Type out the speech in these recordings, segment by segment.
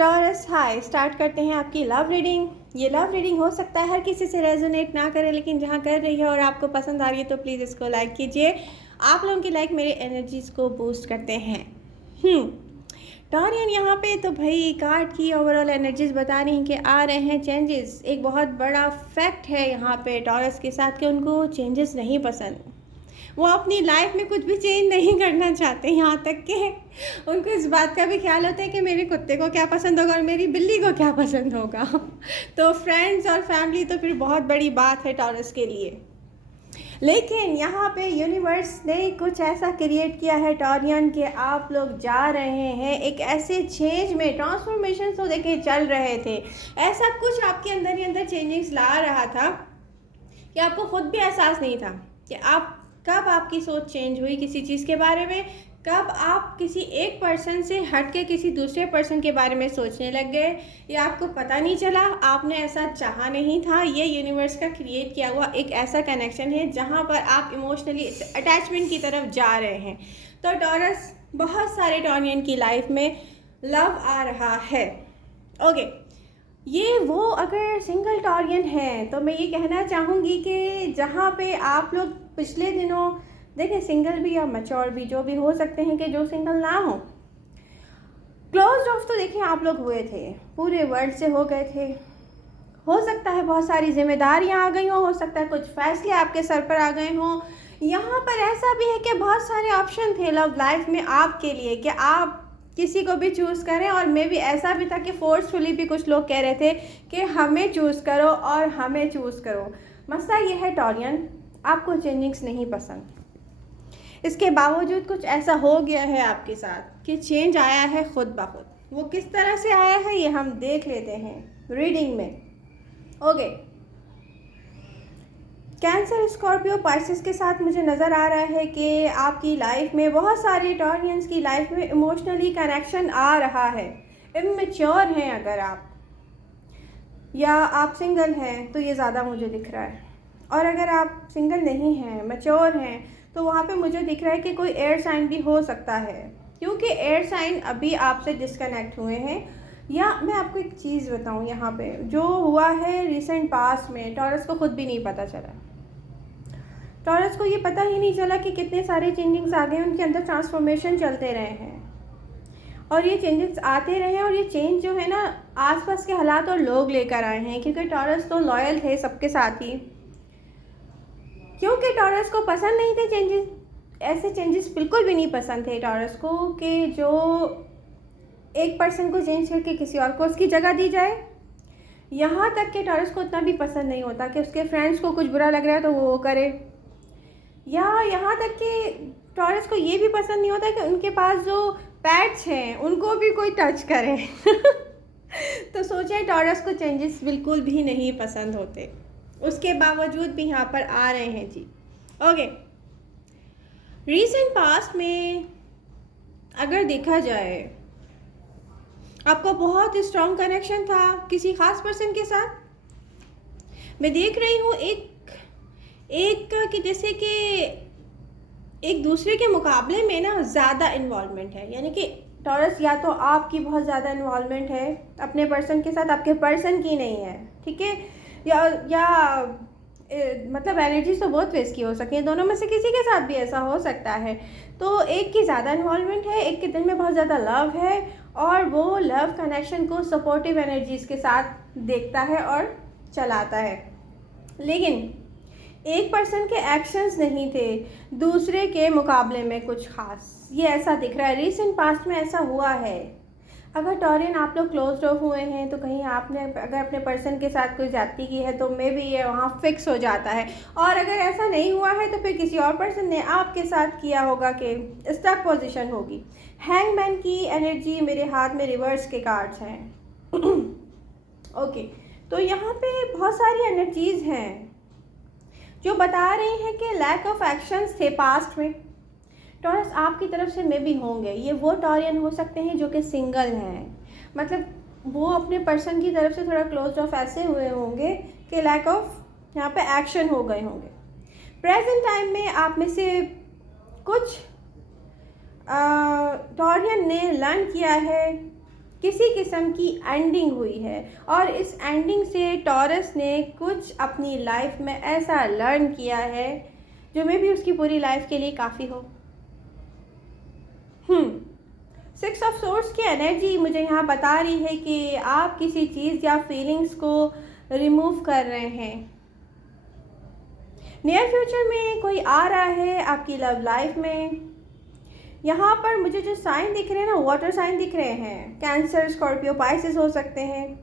Taurus हाय, start करते हैं आपकी लव रीडिंग। ये लव रीडिंग हो सकता है हर किसी से रेजोनेट ना करे, लेकिन जहाँ कर रही है और आपको पसंद आ रही है तो प्लीज़ इसको लाइक कीजिए। आप लोगों की लाइक मेरी एनर्जीज़ को बूस्ट करते हैं। टॉरियन यहाँ पे तो भाई कार्ड की ओवरऑल एनर्जीज बता रही हैं कि आ रहे हैं चेंजेस। एक बहुत बड़ा फैक्ट है यहाँ पे टॉरस के साथ कि उनको चेंजेस नहीं पसंद। वो अपनी लाइफ में कुछ भी चेंज नहीं करना चाहते, यहाँ तक कि उनको इस बात का भी ख्याल होता है कि मेरे कुत्ते को क्या पसंद होगा और मेरी बिल्ली को क्या पसंद होगा। तो फ्रेंड्स और फैमिली तो फिर बहुत बड़ी बात है टॉरस के लिए। लेकिन यहाँ पे यूनिवर्स ने कुछ ऐसा क्रिएट किया है टॉरियन कि आप लोग जा रहे हैं एक ऐसे चेंज में। ट्रांसफॉर्मेशन तो देखिए चल रहे थे, ऐसा कुछ आपके अंदर ही अंदर चेंजेस ला रहा था कि आपको खुद भी एहसास नहीं था कि आप कब आपकी सोच चेंज हुई किसी चीज़ के बारे में, कब आप किसी एक पर्सन से हट के किसी दूसरे पर्सन के बारे में सोचने लग गए। ये आपको पता नहीं चला, आपने ऐसा चाहा नहीं था। ये यूनिवर्स का क्रिएट किया हुआ एक ऐसा कनेक्शन है जहाँ पर आप इमोशनली अटैचमेंट की तरफ जा रहे हैं। तो टॉरस, बहुत सारे टॉरियन की लाइफ में लव आ रहा है। ओके, ये वो अगर सिंगल टॉरियन है तो मैं ये कहना चाहूँगी कि जहाँ पे आप लोग पिछले दिनों देखिए, सिंगल भी या मैच्योर भी जो भी हो सकते हैं कि जो सिंगल ना हो, क्लोज ऑफ तो देखिए आप लोग हुए थे, पूरे वर्ल्ड से हो गए थे। हो सकता है बहुत सारी जिम्मेदारियां आ गई हो सकता है कुछ फैसले आपके सर पर आ गए हों। यहाँ पर ऐसा भी है कि बहुत सारे ऑप्शन थे लव लाइफ में आपके लिए कि आप किसी को भी चूज़ करें, और मे भी ऐसा भी था कि फोर्सफुली भी कुछ लोग कह रहे थे कि हमें चूज़ करो और हमें चूज़ करो। मसला ये है टॉरियन, आपको चेंजिंग्स नहीं पसंद। इसके बावजूद कुछ ऐसा हो गया है आपके साथ कि चेंज आया है खुद ब खुद। वो किस तरह से आया है ये हम देख लेते हैं रीडिंग में। ओके, कैंसर, स्कॉर्पियो, पाइसेस के साथ मुझे नज़र आ रहा है कि आपकी लाइफ में बहुत सारे टॉरियंस की लाइफ में इमोशनली कनेक्शन आ रहा है। इमेच्योर हैं अगर आप, या आप सिंगल हैं तो ये ज़्यादा मुझे दिख रहा है। और अगर आप सिंगल नहीं हैं, मैच्योर हैं, तो वहाँ पे मुझे दिख रहा है कि कोई एयर साइन भी हो सकता है, क्योंकि एयर साइन अभी आपसे डिस्कनेक्ट हुए हैं। या मैं आपको एक चीज़ बताऊँ, यहाँ पे जो हुआ है रिसेंट पास्ट में टॉरस को खुद भी नहीं पता चला। टॉरस को ये पता ही नहीं चला कि कितने सारे चेंजिंग्स आ गए, उनके अंदर ट्रांसफॉर्मेशन चलते रहे हैं और ये चेंजेस आते रहे हैं। और ये चेंज जो है ना, आसपास के हालात और लोग लेकर आए हैं, क्योंकि टॉरस तो लॉयल थे सबके साथ ही। क्योंकि टॉरस को पसंद नहीं थे चेंजेस, ऐसे चेंजेस बिल्कुल भी नहीं पसंद थे टॉरस को कि जो एक पर्सन को चेंज करके किसी और को उसकी जगह दी जाए। यहाँ तक कि टॉरस को उतना भी पसंद नहीं होता कि उसके फ्रेंड्स को कुछ बुरा लग रहा है तो वो करे, या यहाँ तक कि टॉरस को ये भी पसंद नहीं होता कि उनके पास जो पेट्स हैं उनको भी कोई टच करे। तो सोचिए, टॉरस को चेंजेस बिल्कुल भी नहीं पसंद होते, उसके बावजूद भी यहाँ पर आ रहे हैं जी। ओके, रीसेंट पास्ट में अगर देखा जाए, आपका बहुत स्ट्रॉन्ग कनेक्शन था किसी खास पर्सन के साथ। मैं देख रही हूँ एक कि जैसे कि एक दूसरे के मुकाबले में ना ज़्यादा इन्वॉल्वमेंट है, यानी कि टॉरस या तो आपकी बहुत ज़्यादा इन्वॉल्वमेंट है अपने पर्सन के साथ, आपके पर्सन की नहीं है, ठीक है। या मतलब एनर्जीज तो बहुत वेस्ट की हो सकती हैं, दोनों में से किसी के साथ भी ऐसा हो सकता है। तो एक की ज़्यादा इन्वॉल्वमेंट है, एक के दिल में बहुत ज़्यादा लव है, और वो लव कनेक्शन को सपोर्टिव एनर्जीज के साथ देखता है और चलाता है। लेकिन एक पर्सन के एक्शंस नहीं थे दूसरे के मुकाबले में कुछ खास, ये ऐसा दिख रहा है। रीसेंट पास्ट में ऐसा हुआ है। अगर टॉरियन आप लोग क्लोज ऑफ हुए हैं तो कहीं आपने अगर अपने पर्सन के साथ कोई ज्यादती की है तो मे भी ये वहाँ फिक्स हो जाता है। और अगर ऐसा नहीं हुआ है तो फिर किसी और पर्सन ने आपके साथ किया होगा कि स्टक पोजीशन होगी। हैंगमैन की एनर्जी मेरे हाथ में रिवर्स के कार्ड्स हैं। ओके, तो यहाँ पे बहुत सारी एनर्जीज हैं जो बता रही हैं कि लैक ऑफ एक्शंस थे पास्ट में। टॉरस आपकी तरफ से मे भी होंगे, ये वो टॉरियन हो सकते हैं जो कि सिंगल हैं, मतलब वो अपने पर्सन की तरफ से थोड़ा क्लोज ऑफ ऐसे हुए होंगे कि लैक ऑफ यहाँ पे एक्शन हो गए होंगे। प्रेजेंट टाइम में आप में से कुछ टॉरियन ने लर्न किया है किसी किस्म की एंडिंग हुई है और इस एंडिंग से टॉरस ने कुछ अपनी लाइफ में ऐसा लर्न किया है जो मे भी उसकी पूरी लाइफ के लिए काफ़ी हो। 6 ऑफ सोर्ड्स की एनर्जी मुझे यहाँ बता रही है कि आप किसी चीज़ या फीलिंग्स को रिमूव कर रहे हैं। नियर फ्यूचर में कोई आ रहा है आपकी लव लाइफ में। यहाँ पर मुझे जो साइन दिख रहे हैं ना, वाटर साइन दिख रहे हैं। कैंसर, स्कॉर्पियो, पाइसेस हो सकते हैं।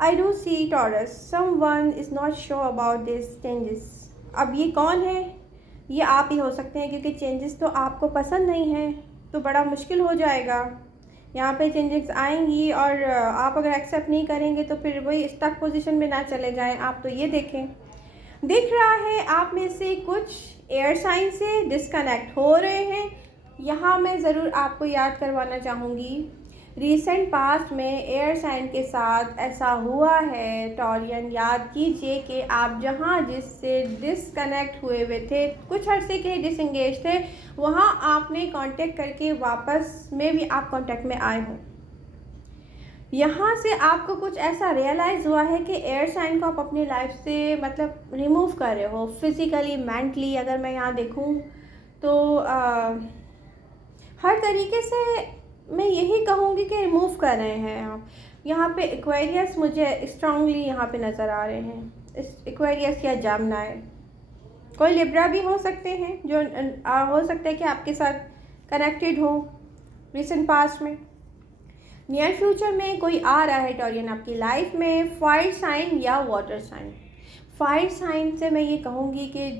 I do see Taurus, someone is not sure about this changes. अब ये कौन है? ये आप ही हो सकते हैं, क्योंकि चेंजेस तो आपको पसंद नहीं है तो बड़ा मुश्किल हो जाएगा। यहाँ पे चेंजेस आएंगी और आप अगर एक्सेप्ट नहीं करेंगे तो फिर वही स्टक पोजीशन में ना चले जाएं आप। तो ये देखें, दिख रहा है आप में से कुछ एयर साइन से डिस्कनेक्ट हो रहे हैं। यहाँ मैं ज़रूर आपको याद करवाना चाहूँगी, रीसेंट पास्ट में एयर साइन के साथ ऐसा हुआ है। टॉरियन, याद कीजिए कि आप जहाँ जिससे डिस्कनेक्ट हुए हुए थे, कुछ अर्से के लिए डिसंगेज थे, वहाँ आपने कांटेक्ट करके वापस में भी आप कांटेक्ट में आए हो। यहाँ से आपको कुछ ऐसा रियलाइज़ हुआ है कि एयर साइन को आप अपनी लाइफ से मतलब रिमूव कर रहे हो, फिज़िकली, मेंटली। अगर मैं यहाँ देखूँ तो हर तरीके से मैं यही कहूँगी कि रिमूव कर रहे हैं आप। यहाँ पे एक्वेरियस मुझे स्ट्रांगली यहाँ पे नज़र आ रहे हैं। एक्वेरियस या जेमिनी, कोई लिब्रा भी हो सकते हैं, जो हो सकता है कि आपके साथ कनेक्टेड हो रिसेंट पास्ट में। नियर फ्यूचर में कोई आ रहा है टॉरियन आपकी लाइफ में, फायर साइन या वाटर साइन। फायर साइन से मैं ये कहूँगी कि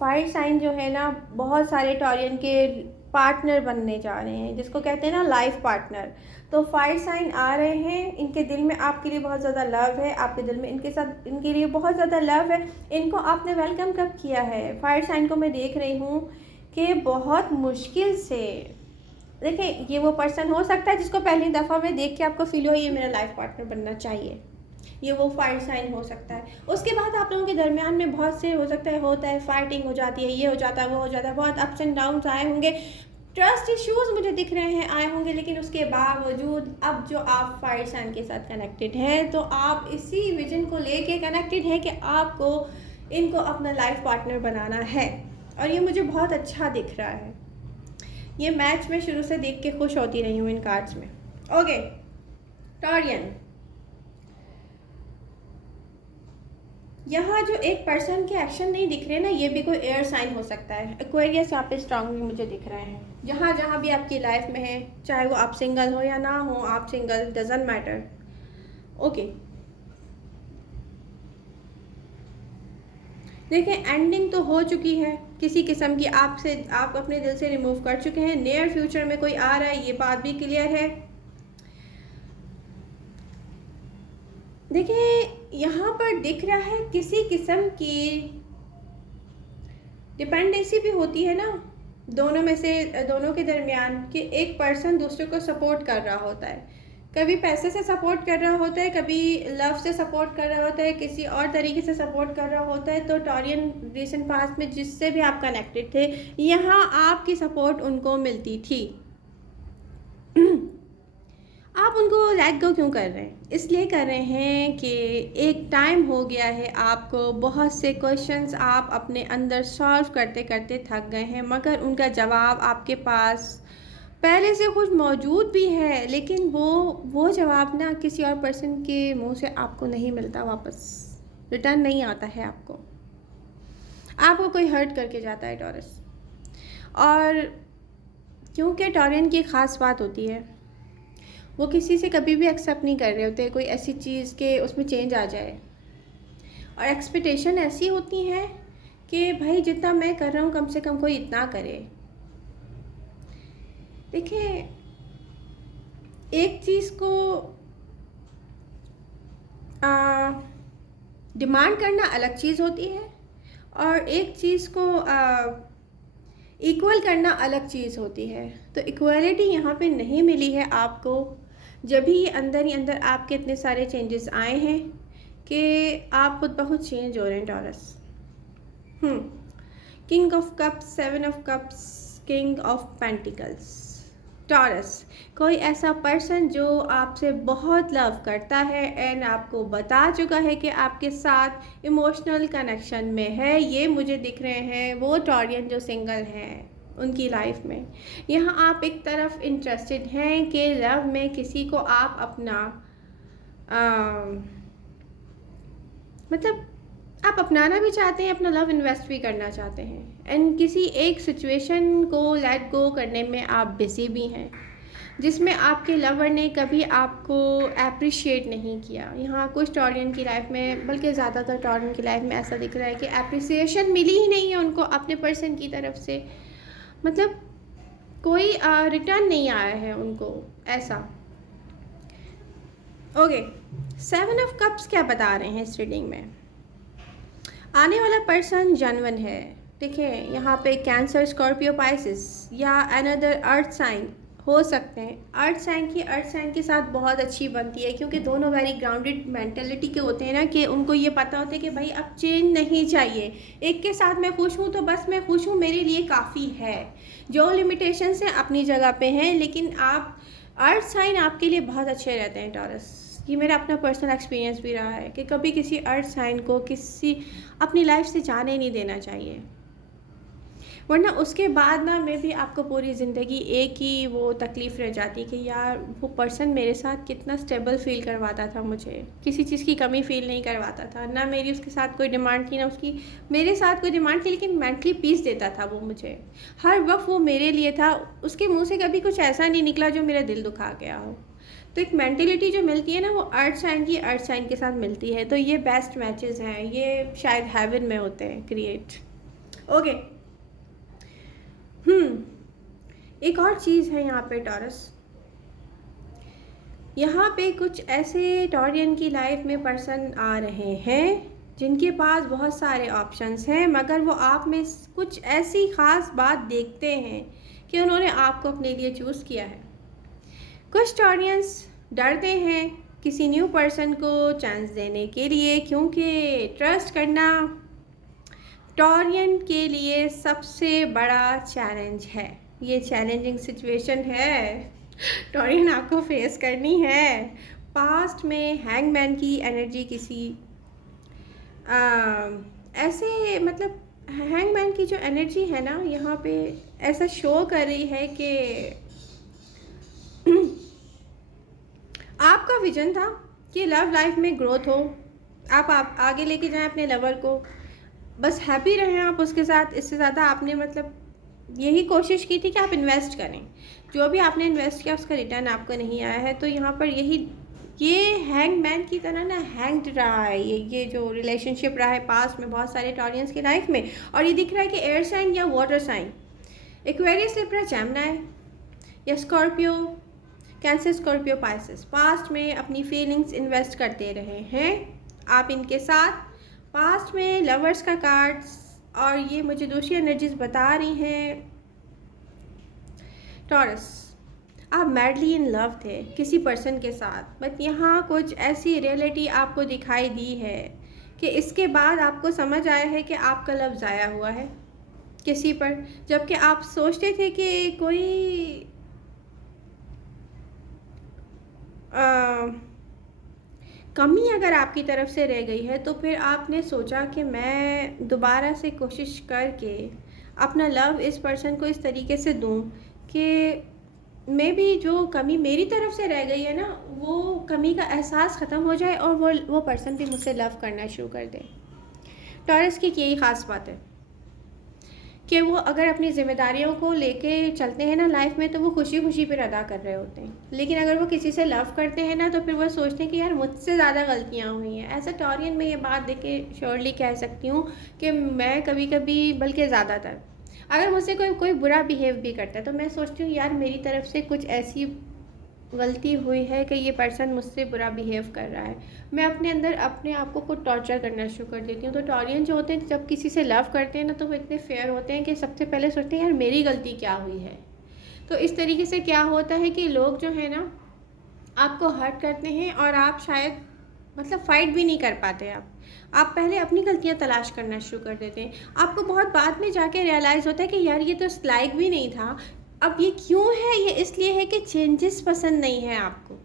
फायर साइन जो है ना, बहुत सारे टॉरियन के पार्टनर बनने जा रहे हैं, जिसको कहते हैं ना लाइफ पार्टनर। तो फायर साइन आ रहे हैं, इनके दिल में आपके लिए बहुत ज़्यादा लव है, आपके दिल में इनके साथ इनके लिए बहुत ज़्यादा लव है। इनको आपने वेलकम कब किया है? फायर साइन को मैं देख रही हूँ कि बहुत मुश्किल से। देखिए, ये वो पर्सन हो सकता है जिसको पहली दफ़ा में देख के आपको फील हो ये मेरा लाइफ पार्टनर बनना चाहिए। ये वो फायर साइन हो सकता है। उसके बाद आप लोगों के दरमियान में बहुत से हो सकता है, होता है, फाइटिंग हो जाती है, ये हो जाता है, वो हो जाता है, बहुत अप्स एंड डाउन्स आए होंगे, ट्रस्ट इश्यूज़ मुझे दिख रहे हैं आए होंगे। लेकिन उसके बावजूद अब जो आप फायर साइन के साथ कनेक्टेड हैं, तो आप इसी विजन को लेके कनेक्टेड हैं कि आपको इनको अपना लाइफ पार्टनर बनाना है। और ये मुझे बहुत अच्छा दिख रहा है। ये मैच मैं शुरू से देख के खुश होती रही हूँ इन कार्ड्स में। ओके टॉरियन, यहाँ जो एक पर्सन के एक्शन नहीं दिख रहे ना, ये भी कोई एयर साइन हो सकता है। एक्वेरियस यहाँ पे स्ट्रांगली मुझे दिख रहे हैं। जहाँ जहाँ भी आपकी लाइफ में है, चाहे वो आप सिंगल हो या ना हो, आप सिंगल, डजंट मैटर। ओके, देखिए एंडिंग तो हो चुकी है किसी किस्म की, आपसे आप अपने दिल से रिमूव कर चुके हैं। नियर फ्यूचर में कोई आ रहा है, ये बात भी क्लियर है। देखिए यहाँ पर दिख रहा है किसी किस्म की डिपेंडेंसी भी होती है ना दोनों में से, दोनों के दरमियान, कि एक पर्सन दूसरे को सपोर्ट कर रहा होता है। कभी पैसे से सपोर्ट कर रहा होता है, कभी लव से सपोर्ट कर रहा होता है, किसी और तरीके से सपोर्ट कर रहा होता है। तो टॉरियन रिसेंट पास्ट में जिससे भी आप कनेक्टेड थे, यहाँ आपकी सपोर्ट उनको मिलती थी। आप उनको लेट गो क्यों कर रहे हैं? इसलिए कर रहे हैं कि एक टाइम हो गया है, आपको बहुत से क्वेश्चंस आप अपने अंदर सॉल्व करते करते थक गए हैं, मगर उनका जवाब आपके पास पहले से कुछ मौजूद भी है, लेकिन वो जवाब ना किसी और पर्सन के मुंह से आपको नहीं मिलता, वापस रिटर्न नहीं आता है आपको कोई हर्ट करके जाता है टॉरस। और क्योंकि टॉरियन की ख़ास बात होती है, वो किसी से कभी भी एक्सेप्ट नहीं कर रहे होते कोई ऐसी चीज़ के उसमें चेंज आ जाए। और एक्सपेक्टेशन ऐसी होती हैं कि भाई जितना मैं कर रहा हूँ कम से कम कोई इतना करे। देखिए, एक चीज़ को डिमांड करना अलग चीज़ होती है और एक चीज़ को इक्वल करना अलग चीज़ होती है। तो इक्वालिटी यहाँ पे नहीं मिली है आपको, जब भी ये अंदर ही अंदर आपके इतने सारे चेंजेस आए हैं कि आप खुद ब खुद चेंज हो रहे हैं taurus. King of cups, 7 of cups, king of pentacles. Taurus, कोई ऐसा पर्सन जो आपसे बहुत लव करता है एंड आपको बता चुका है कि आपके साथ इमोशनल कनेक्शन में है। ये मुझे दिख रहे हैं वो टॉरियन जो सिंगल हैं उनकी लाइफ में। यहाँ आप एक तरफ इंटरेस्टेड हैं कि लव में किसी को आप अपना मतलब आप अपनाना भी चाहते हैं, अपना लव इन्वेस्ट भी करना चाहते हैं एंड किसी एक सिचुएशन को लेट गो करने में आप बिज़ी भी हैं जिसमें आपके लवर ने कभी आपको अप्रिशिएट नहीं किया। यहाँ कुछ टॉरियन की लाइफ में, बल्कि ज़्यादातर टॉरियन की लाइफ में ऐसा दिख रहा है कि अप्रिसिएशन मिली ही नहीं है उनको अपने पर्सन की तरफ से, मतलब कोई रिटर्न नहीं आया है उनको ऐसा। ओके, 7 ऑफ कप्स क्या बता रहे हैं इस रीडिंग में? आने वाला पर्सन जेन्युइन है। देखिए यहाँ पे कैंसर, स्कॉर्पियो, पाइसिस या अनदर अर्थ साइन हो सकते हैं। अर्थ साइन के साथ बहुत अच्छी बनती है क्योंकि दोनों वेरी ग्राउंडेड मेंटेलिटी के होते हैं ना, कि उनको ये पता होता है कि भाई अब चेंज नहीं चाहिए, एक के साथ मैं खुश हूँ तो बस मैं खुश हूँ, मेरे लिए काफ़ी है। जो लिमिटेशंस हैं अपनी जगह पे हैं, लेकिन आप अर्थ साइन आपके लिए बहुत अच्छे रहते हैं टॉरस। ये मेरा अपना पर्सनल एक्सपीरियंस भी रहा है कि कभी किसी अर्थ साइन को किसी अपनी लाइफ से जाने नहीं देना चाहिए, वरना उसके बाद ना मैं भी आपको पूरी ज़िंदगी एक ही वो तकलीफ़ रह जाती कि यार वो पर्सन मेरे साथ कितना स्टेबल फील करवाता था, मुझे किसी चीज़ की कमी फील नहीं करवाता था, ना मेरी उसके साथ कोई डिमांड थी ना उसकी मेरे साथ कोई डिमांड थी, लेकिन मेंटली पीस देता था वो मुझे हर वक्त, वो मेरे लिए था। उसके मुँह से कभी कुछ ऐसा नहीं निकला जो मेरा दिल दुखा गया हो। तो एक मेंटेलिटी जो मिलती है ना वो अर्थ साइन के साथ मिलती है। तो ये बेस्ट मैचेस हैं, ये शायद हेवन में होते हैं क्रिएट। ओके, एक और चीज़ है यहाँ पे टॉरस, यहाँ पे कुछ ऐसे टॉरियन की लाइफ में पर्सन आ रहे हैं जिनके पास बहुत सारे ऑप्शंस हैं, मगर वो आप में कुछ ऐसी ख़ास बात देखते हैं कि उन्होंने आपको अपने लिए चूज़ किया है। कुछ टॉरियंस डरते हैं किसी न्यू पर्सन को चांस देने के लिए, क्योंकि ट्रस्ट करना टॉरियन के लिए सबसे बड़ा चैलेंज है। ये चैलेंजिंग सिचुएशन है, टॉरियन आपको फेस करनी है। पास्ट में हैंगमैन की एनर्जी किसी ऐसे, मतलब हैंगमैन की जो एनर्जी है ना यहाँ पे ऐसा शो कर रही है कि आपका विजन था कि लव लाइफ में ग्रोथ हो, आप आगे लेके जाएं अपने लवर को, बस हैप्पी रहें आप उसके साथ। इससे ज़्यादा आपने मतलब यही कोशिश की थी कि आप इन्वेस्ट करें, जो भी आपने इन्वेस्ट किया उसका रिटर्न आपको नहीं आया है। तो यहाँ पर ये हैंगमैन की तरह ना हैंग्ड रहा है ये जो रिलेशनशिप रहा है पास्ट में बहुत सारे टॉरियंस की लाइफ में। और ये दिख रहा है कि एयर साइन या water sign, Aquarius, Libra, Gemini या Scorpio, Cancer, Scorpio, Pisces past में अपनी फीलिंग्स इन्वेस्ट करते रहे हैं आप इनके साथ। पास्ट में लवर्स का कार्ड्स, और ये मुझे दूसरी एनर्जीज बता रही हैं टॉरस, आप मैडली इन लव थे किसी पर्सन के साथ, बट यहाँ कुछ ऐसी रियलिटी आपको दिखाई दी है कि इसके बाद आपको समझ आया है कि आपका लव ज़ाया हुआ है किसी पर, जबकि आप सोचते थे कि कोई कमी अगर आपकी तरफ से रह गई है तो फिर आपने सोचा कि मैं दोबारा से कोशिश करके अपना लव इस पर्सन को इस तरीके से दूं कि मे भी जो कमी मेरी तरफ से रह गई है ना वो कमी का एहसास ख़त्म हो जाए और वो पर्सन भी मुझसे लव करना शुरू कर दे। टॉरस की यही ख़ास बात है कि वो अगर अपनी ज़िम्मेदारियों को लेके चलते हैं ना लाइफ में तो वो खुशी खुशी पर अदा कर रहे होते हैं, लेकिन अगर वो किसी से लव करते हैं ना तो फिर वो सोचते हैं कि यार मुझसे ज़्यादा गलतियाँ हुई हैं। ऐसा टॉरियन में ये बात देख के श्योरली कह सकती हूँ कि मैं कभी कभी, बल्कि ज़्यादातर, अगर मुझसे कोई बुरा बिहेव भी करता है तो मैं सोचती हूँ यार मेरी तरफ से कुछ ऐसी गलती हुई है कि ये पर्सन मुझसे बुरा बिहेव कर रहा है। मैं अपने अंदर अपने आप को खुद टॉर्चर करना शुरू कर देती हूँ। तो टॉरियन जो होते हैं जब किसी से लव करते हैं ना तो वो इतने फेयर होते हैं कि सबसे पहले सोचते हैं यार मेरी गलती क्या हुई है। तो इस तरीके से क्या होता है कि लोग जो है ना आपको हर्ट करते हैं और आप शायद मतलब फ़ाइट भी नहीं कर पाते। आप पहले अपनी गलतियाँ तलाश करना शुरू कर देते हैं। आपको बहुत बाद में जाके रियलाइज़ होता है कि यार ये तो इस लायक भी नहीं था, अब ये क्यों है? ये इसलिए है कि चेंजेस पसंद नहीं है आपको।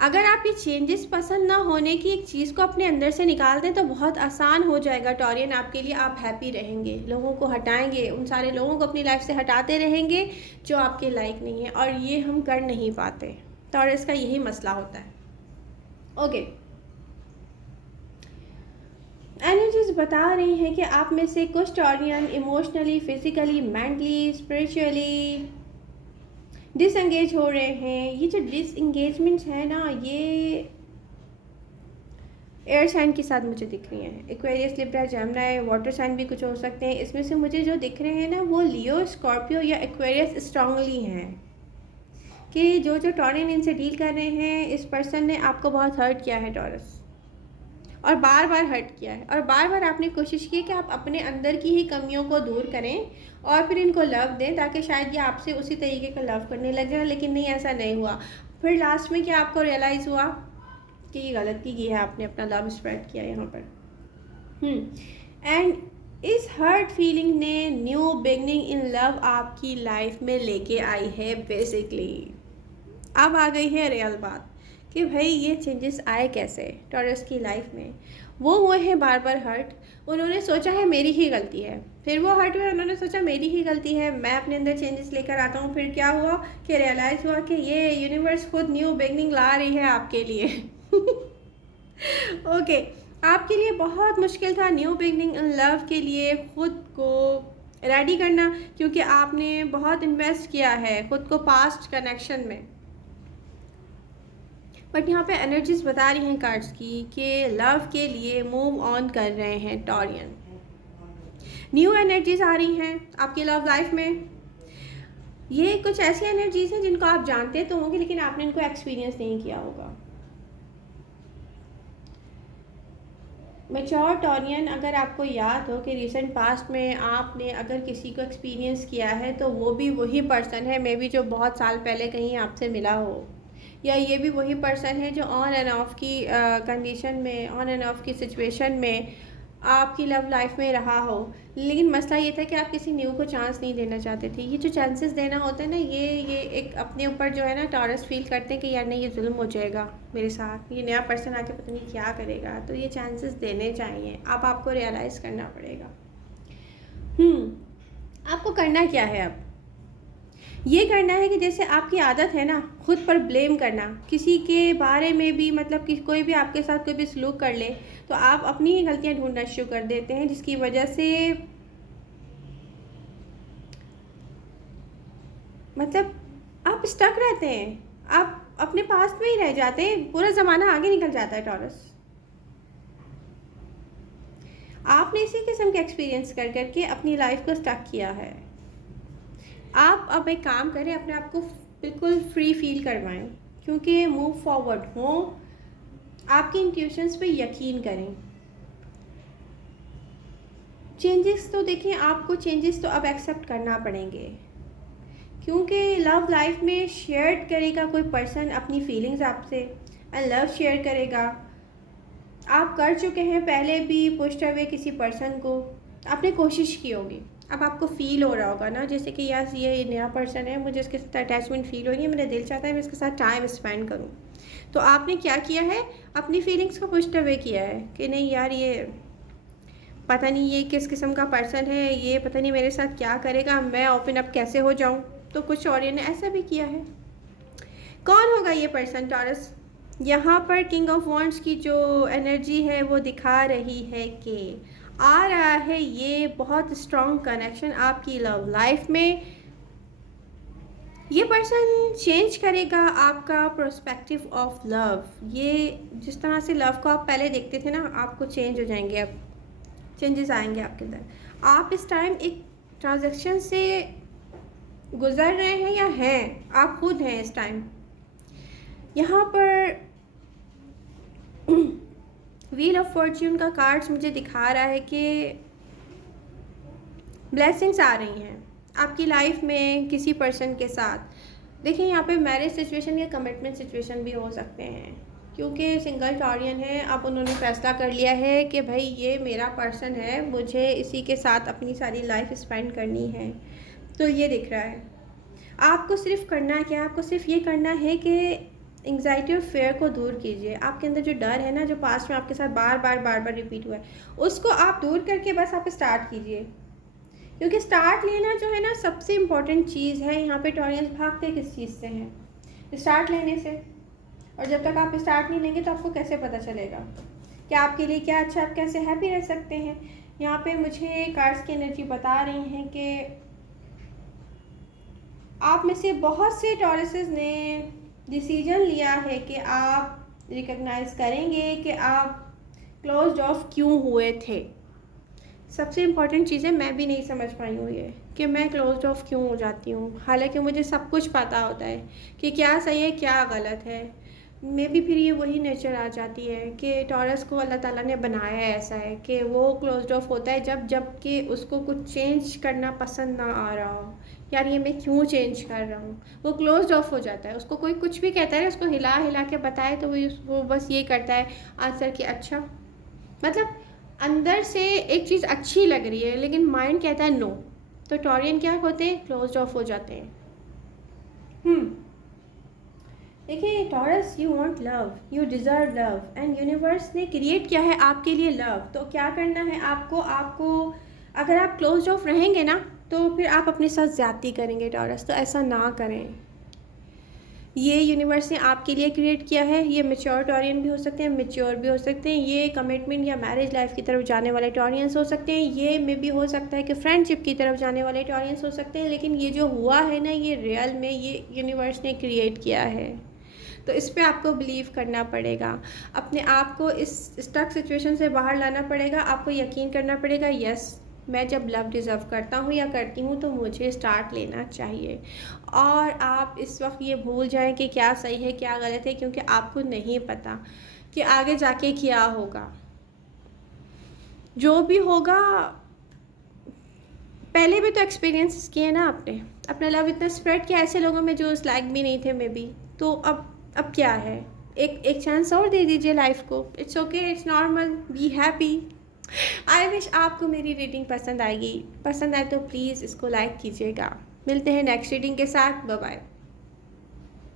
अगर आप ये चेंजेस पसंद ना होने की एक चीज़ को अपने अंदर से निकाल दें तो बहुत आसान हो जाएगा टॉरियन आपके लिए। आप हैप्पी रहेंगे, लोगों को हटाएंगे, उन सारे लोगों को अपनी लाइफ से हटाते रहेंगे जो आपके लायक नहीं है, और ये हम कर नहीं पाते। टॉरस का यही मसला होता है। ओके, एनर्जीज बता रही हैं कि आप में से कुछ Taurean emotionally, physically, mentally, spiritually disengage हो रहे हैं। ये जो डिसएंगेजमेंट्स है ना, ये एयर साइन के साथ मुझे दिख रही हैं। Aquarius, Libra, Gemini, water sign भी कुछ हो सकते हैं। इसमें से मुझे जो दिख रहे हैं ना, वो लियो, स्कॉर्पियो या एक्वेरियस स्ट्रांगली हैं कि जो टॉरियन इनसे डील कर रहे हैं, इस पर्सन ने आपको बहुत हर्ट किया है टॉरस, और बार बार हर्ट किया है, और बार बार आपने कोशिश की कि आप अपने अंदर की ही कमियों को दूर करें और फिर इनको लव दें ताकि शायद ये आपसे उसी तरीके का लव करने लग जाए, लेकिन नहीं, ऐसा नहीं हुआ। फिर लास्ट में क्या आपको रियलाइज़ हुआ कि ये गलती की है आपने, अपना लव स्प्रेड किया यहाँ पर। एंड इस हर्ट फीलिंग ने न्यू बिगनिंग इन लव आपकी लाइफ में लेके आई है बेसिकली। अब आ गई है रियल बात कि भाई ये चेंजेस आए कैसे टॉरस की लाइफ में। वो हुए हैं बार बार हर्ट, उन्होंने सोचा है मेरी ही गलती है, फिर वो हर्ट हुए, उन्होंने सोचा मेरी ही गलती है, मैं अपने अंदर चेंजेस लेकर आता हूँ। फिर क्या हुआ कि रियलाइज़ हुआ कि ये यूनिवर्स खुद न्यू बिगनिंग ला रही है आपके लिए। ओके, आपके लिए बहुत मुश्किल था न्यू बिगनिंग इन लव के लिए खुद को रेडी करना, क्योंकि आपने बहुत इन्वेस्ट किया है खुद को पास्ट कनेक्शन में। बट यहाँ पे एनर्जीज बता रही हैं कार्ड्स की कि लव के लिए मूव ऑन कर रहे हैं टॉरियन। न्यू एनर्जीज आ रही हैं आपकी लव लाइफ में। ये कुछ ऐसी एनर्जीज हैं जिनको आप जानते तो होंगे, लेकिन आपने इनको एक्सपीरियंस नहीं किया होगा। मैच्योर टॉरियन, अगर आपको याद हो कि रिसेंट पास्ट में आपने अगर किसी को एक्सपीरियंस किया है तो वो भी वही पर्सन है मे बी जो बहुत साल पहले कहीं आपसे मिला हो, या ये भी वही पर्सन है जो ऑन एंड ऑफ की कंडीशन में, ऑन एंड ऑफ की सिचुएशन में आपकी लव लाइफ में रहा हो। लेकिन मसला ये था कि आप किसी न्यू को चांस नहीं देना चाहते थे। ये जो चांसेस देना होता है ना, ये एक अपने ऊपर जो है ना टॉरस फील करते हैं कि यार नहीं, ये जुल्म हो जाएगा मेरे साथ, ये नया पर्सन आके पता नहीं क्या करेगा, तो ये चांसेस देने चाहिए। अब आपको रियलाइज़ करना पड़ेगा। आपको करना क्या है? अब ये करना है कि जैसे आपकी आदत है ना खुद पर ब्लेम करना, किसी के बारे में भी, मतलब कि कोई भी आपके साथ कोई भी सलूक कर ले तो आप अपनी ही गलतियां ढूंढना शुरू कर देते हैं, जिसकी वजह से मतलब आप स्टक रहते हैं, आप अपने पास में ही रह जाते हैं, पूरा ज़माना आगे निकल जाता है टॉरस। आपने इसी किस्म के एक्सपीरियंस कर करके अपनी लाइफ को स्टक किया है। आप अब एक काम करें, अपने आप को बिल्कुल फ्री फील करवाएं, क्योंकि मूव फॉरवर्ड हो, आपकी इंट्यूशंस पे यकीन करें। चेंजेस तो देखिए, आपको चेंजेस तो अब एक्सेप्ट करना पड़ेंगे, क्योंकि लव लाइफ में शेयर करेगा कोई पर्सन अपनी फीलिंग्स आपसे, एंड लव शेयर करेगा। आप कर चुके हैं पहले भी पुश्ड अवे किसी पर्सन को, आपने कोशिश की होगी, अब आपको फील हो रहा होगा ना जैसे कि यार ये नया पर्सन है, मुझे इसके साथ अटैचमेंट फील हो रही है, मेरा दिल चाहता है मैं इसके साथ टाइम स्पेंड करूं। तो आपने क्या किया है, अपनी फीलिंग्स को पुश्ड अवे किया है कि नहीं यार, ये पता नहीं ये किस किस्म का पर्सन है, ये पता नहीं मेरे साथ क्या करेगा, मैं ओपन अप कैसे हो जाऊं। तो कुछ और ने ऐसा भी किया है। कौन होगा ये पर्सन टॉरस? यहाँ पर किंग ऑफ वॉन्ड्स की जो एनर्जी है वो दिखा रही है कि आ रहा है ये बहुत स्ट्रॉन्ग कनेक्शन आपकी लव लाइफ में। ये पर्सन चेंज करेगा आपका प्रोस्पेक्टिव ऑफ लव। ये जिस तरह से लव को आप पहले देखते थे ना, आपको चेंज हो जाएंगे, अब चेंजेस आएंगे आपके अंदर। आप इस टाइम एक ट्रांजैक्शन से गुजर रहे हैं या हैं, आप खुद हैं इस टाइम। यहाँ पर व्हील ऑफ फॉर्च्यून का कार्ड्स मुझे दिखा रहा है कि ब्लेसिंग्स आ रही हैं आपकी लाइफ में किसी पर्सन के साथ। देखिए यहाँ पे मैरिज सिचुएशन या कमिटमेंट सिचुएशन भी हो सकते हैं, क्योंकि सिंगल टॉरियन है। अब उन्होंने फैसला कर लिया है कि भाई ये मेरा पर्सन है, मुझे इसी के साथ अपनी सारी लाइफ स्पेंड करनी है, तो ये दिख रहा है। आपको सिर्फ करना क्या है, आपको सिर्फ ये करना है कि एंग्जाइटी और फेयर को दूर कीजिए। आपके अंदर जो डर है ना, जो पास्ट में आपके साथ बार बार रिपीट हुआ है, उसको आप दूर करके बस आप स्टार्ट कीजिए। क्योंकि स्टार्ट लेना जो है ना सबसे इम्पॉर्टेंट चीज़ है। यहाँ पे टॉरियंस भागते किस चीज़ से हैं? स्टार्ट लेने से। और जब तक आप स्टार्ट नहीं लेंगे तो आपको कैसे पता चलेगा कि आपके लिए क्या अच्छा, आप कैसे हैप्पी रह सकते हैं। यहाँ पे मुझे कार्ड्स की एनर्जी बता रही हैं कि आप में से बहुत से टॉरसेस ने डिसीजन लिया है कि आप रिकग्नाइज़ करेंगे कि आप क्लोज्ड ऑफ क्यों हुए थे। सबसे इम्पॉर्टेंट चीज़ है, मैं भी नहीं समझ पाई हूँ ये कि मैं क्लोज्ड ऑफ क्यों हो जाती हूँ, हालांकि मुझे सब कुछ पता होता है कि क्या सही है क्या गलत है। मे भी फिर ये वही नेचर आ जाती है कि टॉरस को अल्लाह ताला ने बनाया ऐसा है कि वो क्लोज्ड ऑफ होता है जब कि उसको कुछ चेंज करना पसंद ना आ रहा हो। यार ये मैं क्यों चेंज कर रहा हूँ, वो क्लोज्ड ऑफ हो जाता है। उसको कोई कुछ भी कहता है, उसको हिला हिला के बताए तो वो बस ये करता है आंसर कि अच्छा, मतलब अंदर से एक चीज़ अच्छी लग रही है लेकिन माइंड कहता है नो। तो टॉरियन क्या होते हैं? क्लोज्ड ऑफ हो जाते हैं। देखिए taurus, you want love, you deserve love and universe ने क्रिएट किया है आपके लिए लव। तो क्या करना है आपको अगर आप क्लोज्ड ऑफ रहेंगे ना तो फिर आप अपने साथ ज़्यादती करेंगे टॉरस, तो ऐसा ना करें। ये यूनिवर्स ने आपके लिए क्रिएट किया है। ये मैच्योर टॉरियन भी हो सकते हैं, मैच्योर भी हो सकते हैं, ये कमिटमेंट या मैरिज लाइफ की तरफ जाने वाले टॉरियंस हो सकते हैं, ये में भी हो सकता है कि फ्रेंडशिप की तरफ जाने वाले टॉरियंस हो सकते हैं। लेकिन ये जो हुआ है ना, ये रियल में ये यूनिवर्स ने क्रिएट किया है। तो इस पे आपको बिलीव करना पड़ेगा, अपने आप को इस स्टक सिचुएशन से बाहर लाना पड़ेगा। आपको यकीन करना पड़ेगा यस, मैं जब लव डिज़र्व करता हूँ या करती हूँ तो मुझे स्टार्ट लेना चाहिए। और आप इस वक्त ये भूल जाएं कि क्या सही है क्या गलत है, क्योंकि आपको नहीं पता कि आगे जाके क्या होगा। जो भी होगा, पहले भी तो एक्सपीरियंस किए ना आपने, अपना लव इतना स्प्रेड किया ऐसे लोगों में जो उस लायक भी नहीं थे मे बी। तो अब क्या है, एक चांस और दे दीजिए लाइफ को। It's okay, it's normal, be happy. I wish आपको मेरी रीडिंग पसंद आएगी। पसंद आए तो प्लीज़ इसको लाइक कीजिएगा। मिलते हैं नेक्स्ट रीडिंग के साथ। Bye bye.